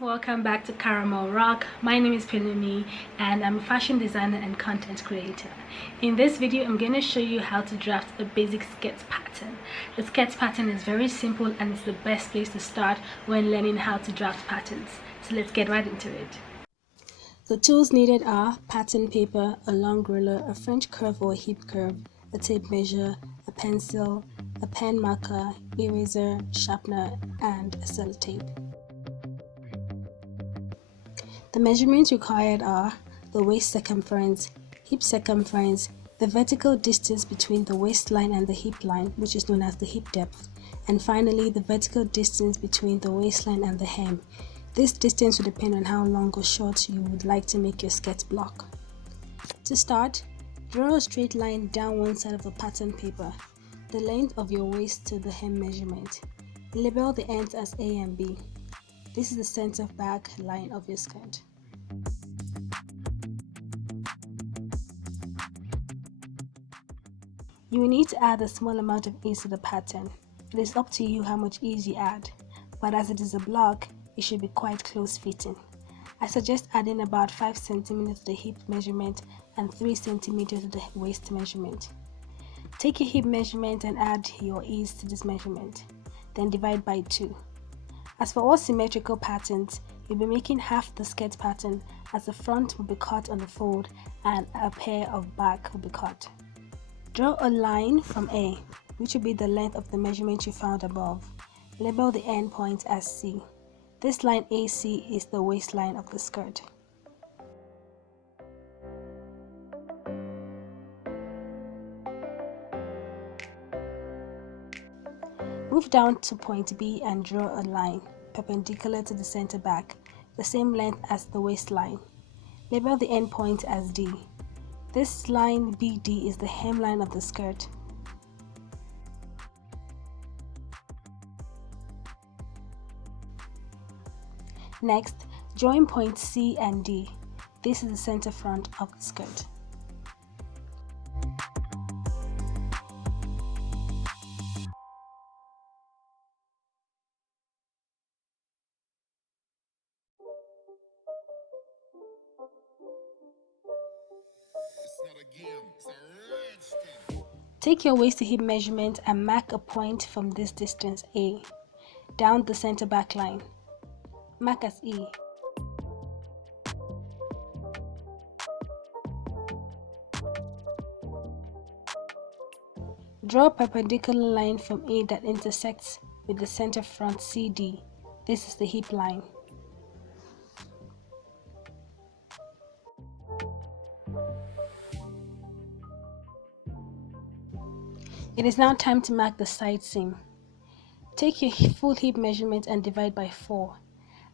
welcome back to Caramel Rock. My name is Pelumi and I'm a fashion designer and content creator. In this video, I'm going to show you how to draft a basic skirt pattern. The skirt pattern is very simple and it's the best place to start when learning how to draft patterns. So let's get right into it. The tools needed are pattern paper, a long ruler, a French curve or hip curve, a tape measure, a pencil, a pen marker, eraser, sharpener, and a sellotape. The measurements required are the waist circumference, hip circumference, the vertical distance between the waistline and the hip line, which is known as the hip depth, and finally the vertical distance between the waistline and the hem. This distance will depend on how long or short you would like to make your skirt block. To start, draw a straight line down one side of the pattern paper, the length of your waist to the hem measurement. Label the ends as A and B. This is the center back line of your skirt. You will need to add a small amount of ease to the pattern. It is up to you how much ease you add, but as it is a block, it should be quite close fitting. I suggest adding about 5 cm to the hip measurement and 3 cm to the waist measurement. Take your hip measurement and add your ease to this measurement, then divide by 2. As for all symmetrical patterns, you'll be making half the skirt pattern as the front will be cut on the fold and a pair of back will be cut. Draw a line from A, which will be the length of the measurement you found above. Label the end point as C. This line AC is the waistline of the skirt. Move down to point B and draw a line perpendicular to the center back, the same length as the waistline. Label the end point as D. This line BD is the hemline of the skirt. Next, join points C and D. This is the center front of the skirt. Take your waist to hip measurement and mark a point from this distance A down the center back line. Mark as E. Draw a perpendicular line from A that intersects with the center front CD. This is the hip line. It is now time to mark the side seam. Take your full hip measurement and divide by 4.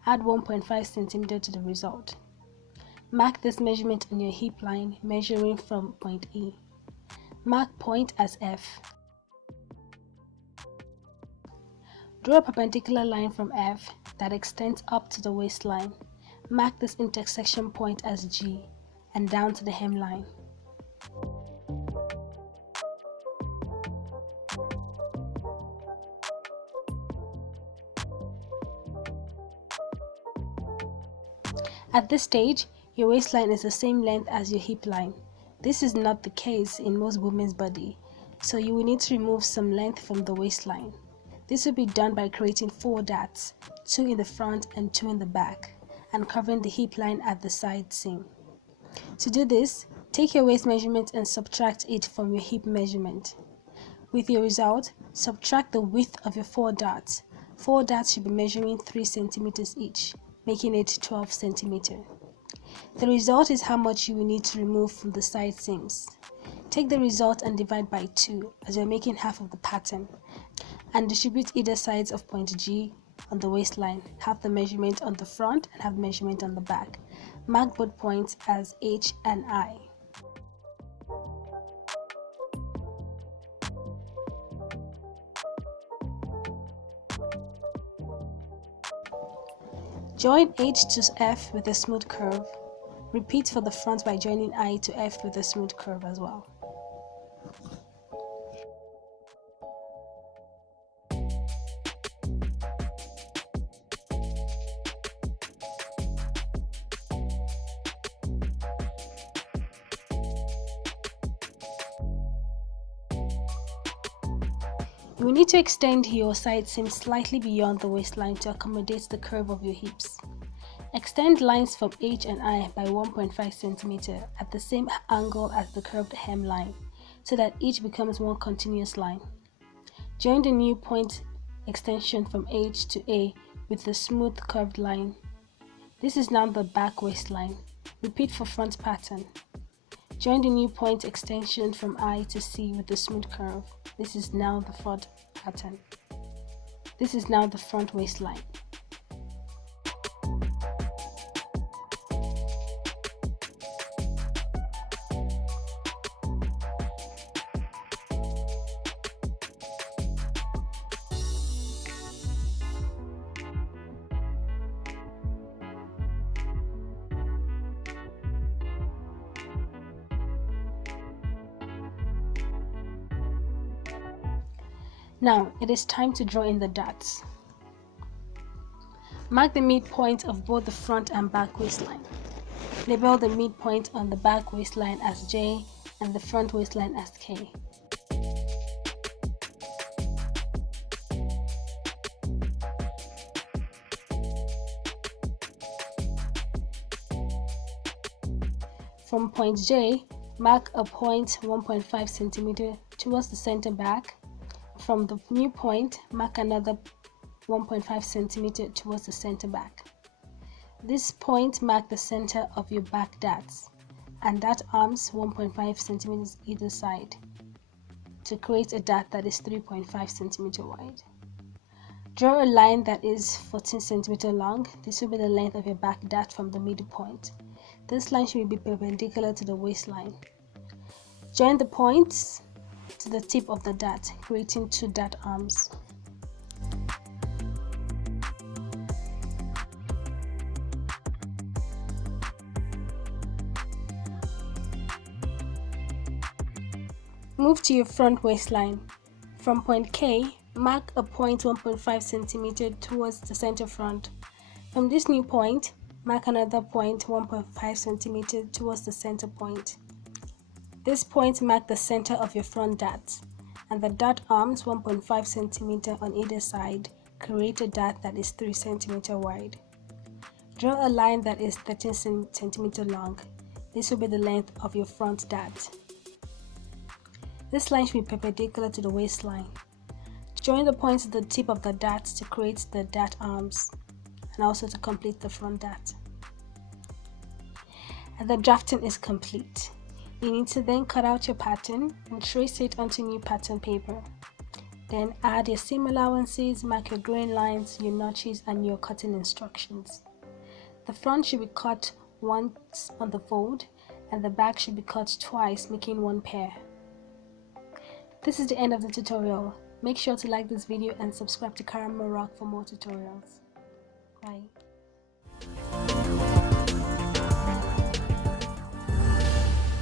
Add 1.5 cm to the result. Mark this measurement on your hip line, measuring from point E. Mark point as F. Draw a perpendicular line from F that extends up to the waistline. Mark this intersection point as G and down to the hemline. At this stage, your waistline is the same length as your hip line. This is not the case in most women's body, so you will need to remove some length from the waistline. This will be done by creating 4 darts, 2 in the front and 2 in the back, and covering the hip line at the side seam. To do this, take your waist measurement and subtract it from your hip measurement. With your result, subtract the width of your 4 darts. 4 darts should be measuring 3 cm each, making it 12 cm. The result is how much you will need to remove from the side seams. Take the result and divide by 2 as you are making half of the pattern, and distribute either sides of point G on the waistline. Have the measurement on the front and have measurement on the back. Mark both points as H and I. Join H to F with a smooth curve. Repeat for the front by joining I to F with a smooth curve as well. You will need to extend your side seam slightly beyond the waistline to accommodate the curve of your hips. Extend lines from H and I by 1.5 cm at the same angle as the curved hemline so that each becomes one continuous line. Join the new point extension from H to A with the smooth curved line. This is now the back waistline. Repeat for front pattern. Join the new point extension from I to C with the smooth curve. This is now the front pattern. This is now the front waistline. Now it is time to draw in the dots. Mark the midpoint of both the front and back waistline. Label the midpoint on the back waistline as J and the front waistline as K. From point J, mark a point 1.5 cm towards the center back. From the new point, mark another 1.5 cm towards the center back. This point marks the center of your back darts and dart arms 1.5 cm either side to create a dart that is 3.5 cm wide. Draw a line that is 14 cm long. This will be the length of your back dart from the midpoint. This line should be perpendicular to the waistline. Join the points to the tip of the dart, creating two dart arms. Move to your front waistline. From point K, mark a point 1.5 cm towards the center front. From this new point, mark another point 1.5 cm towards the center point. This point marks the center of your front dart, and the dart arms 1.5 cm on either side create a dart that is 3 cm wide. Draw a line that is 13 cm long. This will be the length of your front dart. This line should be perpendicular to the waistline. Join the points at the tip of the dart to create the dart arms and also to complete the front dart. And the drafting is complete. You need to then cut out your pattern and trace it onto new pattern paper. Then add your seam allowances, mark your grain lines, your notches, and your cutting instructions. The front should be cut once on the fold and the back should be cut twice, making one pair. This is the end of the tutorial. Make sure to like this video and subscribe to Caramel Rock for more tutorials. Bye.